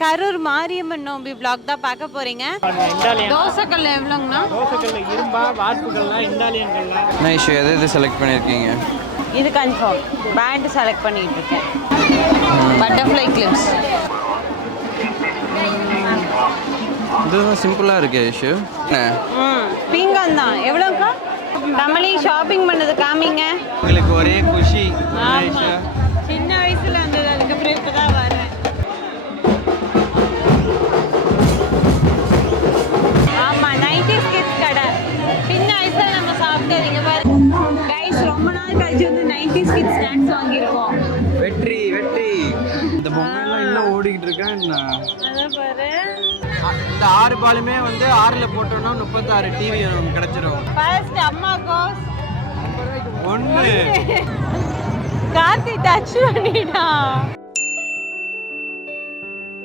கரூர் மாரியம்மன் நோம்பி vlog தான் பார்க்க போறீங்க. தோசைக்கல் எவ்வளோங்கண்ணா? தோசைக்கல்ல இரும்பா, வார்ப்புகள்லாம், இண்டாலியன்கள்லாம். நைஸ். எது செலக்ட் பண்ணியிருக்கீங்க? இது கன்ஃபார்ம். பேண்ட் செலக்ட் பண்ணிட்டு இருக்கேன். Butterfly clips. இதுதான் சிம்பிளாக இருக்கு ஐஷு. பீங்கான் தான். எவ்வளோக்கா? தமிழி ஷாப்பிங் பண்ணது காமிங்க. உங்களுக்கு ஒரே குஷி. ஆமா. சின்ன வயசுல வந்தது, அதுக்கப்புறம் இப்பதான் வரேன். ஆமா, 90s கிட்ஸ் கடை. சின்ன வயசுல நம்ம சாப்பிட்டதுங்க பாருங்க. கைஸ், ரொம்ப நாள் கழிச்சு வந்து 90s கிட்ஸ் ஸ்நாக்ஸ் வாங்கியிருக்கோம். வெற்றி வெற்றி. இந்த பொம்மையெல்லாம் இன்னும் ஓடிக்கிட்டு இருக்கேன். அதான் பாரு. இந்த 6 பாலுமே வந்து 6ல் போட்டோம்னா 36 டிவி கிடைச்சிரும். ஃபர்ஸ்ட் அம்மா கோஸ் 1. கார்த்தி டச் பண்ணிட்டான்.